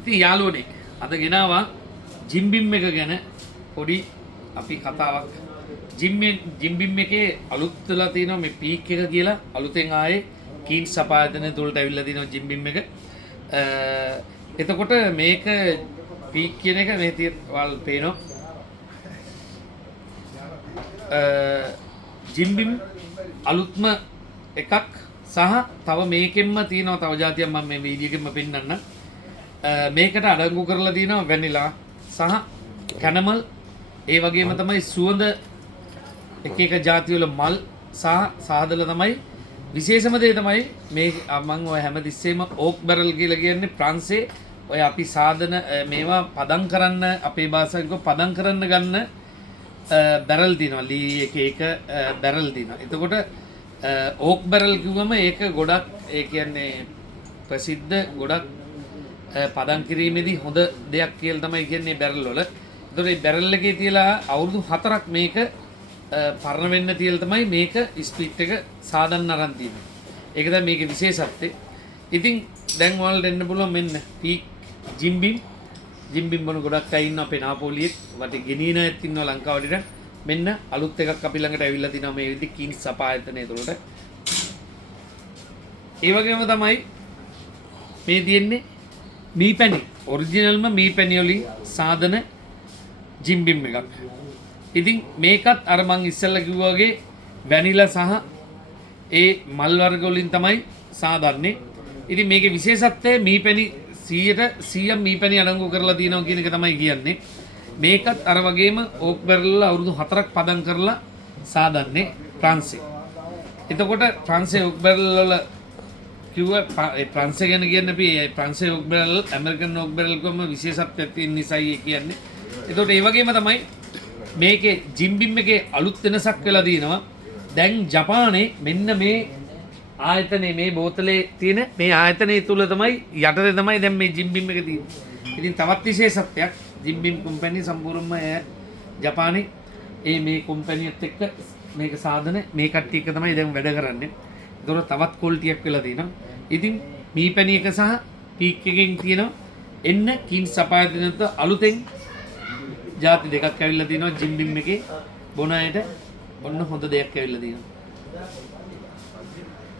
ඉතින් යාළුවනේ අද ගෙනාවා ජිම්බිම් එක ගැන පොඩි අපි කතාවක්. ජිම්බිම් එකේ අලුත් වෙලා තියෙනවා මේ පීක් එක කියලා අලුතෙන් ආයේ කීන්ස් සපායතන තුලට ඇවිල්ලා තියෙනවා ජිම්බිම් එක. එතකොට මේක පීක් කියන එක මේ වල් පේනවා. ජිම්බිම් අලුත්ම එකක් සහ තව මේකෙන්ම තියෙනවා තව જાතියක් මම මේ වීඩියෝ එකෙන්ම පෙන්නන්න. මේකට අඩංගු කරලා තියෙනවා වැනිලා සහ කැනමල් ඒ වගේම තමයි සුවඳ එක එක જાති වල මල් සහ සාදල තමයි විශේෂම දේ තමයි මේ මම ඔය හැමතිස්සෙම ඕක් බැරල් කියලා කියන්නේ ප්‍රංශේ ඔය අපි සාදන මේවා පදම් කරන්න අපේ භාෂාවෙන් පදම් කරන්න ගන්න බැරල් තියෙනවා ලී එක එක බැරල් තියෙනවා. එතකොට ඕක් බැරල් කිව්වම ඒක ගොඩක් ඒ කියන්නේ ප්‍රසිද්ධ ගොඩක් පදම් කිරීමේදී හොඳ දෙයක් කියලා තමයි කියන්නේ බැරල් වල. එතකොට මේ බැරල් එකේ තියලා අවුරුදු 4ක් මේක පරණ වෙන්න තියලා තමයි මේක ස්පීඩ් එක සාදන්න අරන් තියෙන්නේ. ඒක තමයි මේකේ විශේෂත්වය. ඉතින් දැන් ඔයාලට එන්න පුළුවන් මෙන්න පීක් ජිම්බිම් වල ගොඩක් අය ඉන්නවා අපේ නාපෝලියේ. වටේ ගෙනියන ඇත් ඉන්නවා ලංකාවට. මෙන්න අලුත් එකක් අපි ළඟට ඇවිල්ලා තිනවා මේ විදිහ කීන්ස් සපායතනය තුළට. ඒ වගේම තමයි මේ තියෙන්නේ මීපැණි ඔරිජිනල්ම මීපැණි වලින් සාදන ජිම්බිම් එකක්. ඉතින් මේකත් අර මං ඉස්සෙල්ලා කිව්වා වගේ වැනිලා සහ ඒ මල් වර්ග වලින් තමයි සාදන්නේ. ඉතින් මේකේ විශේෂත්වය මීපැණි 100% මීපැණි අඩංගු කරලා තියෙනවා කියන එක තමයි කියන්නේ. මේකත් අර වගේම ඕක් බැරල් වල අවුරුදු 4ක් පදම් කරලා සාදන්නේ ප්‍රංශේ. එතකොට ප්‍රංශේ ඕක් බැරල් වල කිව්ව ප්‍රංශ ගැන කියන්නේ අපි ප්‍රංශේ ඕක් බැරල් ඇමරිකන් ඕක් බැරල් කොම විශේෂත්වයක් තියෙන නිසායි කියන්නේ. එතකොට ඒ වගේම තමයි මේකේ ජිම්බිම් එකේ අලුත් වෙනසක් වෙලා තියෙනවා. දැන් ජපානයේ මෙන්න මේ ආයතනයේ මේ බෝතලේ තියෙන මේ ආයතනයේ තුල තමයි යටතේ තමයි දැන් මේ ජිම්බිම් එක තියෙන්නේ. ඉතින් තවත් විශේෂත්වයක් ජිම්බිම් කම්පැනි සම්පූර්ණයෙන්ම ජපානයේ මේ කම්පැනියත් එක්ක මේක සාදන මේ කට්ටිය එක තමයි දැන් වැඩ කරන්නේ. ඒතකොට තවත් ක්වොලිටියක් වෙලා තියෙනවා. ඉතින් මීපැණි එක සහ පීක් එකකින් තියෙනවා එන්න කීන්ස් සපායතනයට අලුතෙන් ಜಾති දෙකක් ඇවිල්ලා තිනවා ජිම්බිම් එකේ බොන අයට ඔන්න හොඳ දෙයක් ඇවිල්ලා තියෙනවා.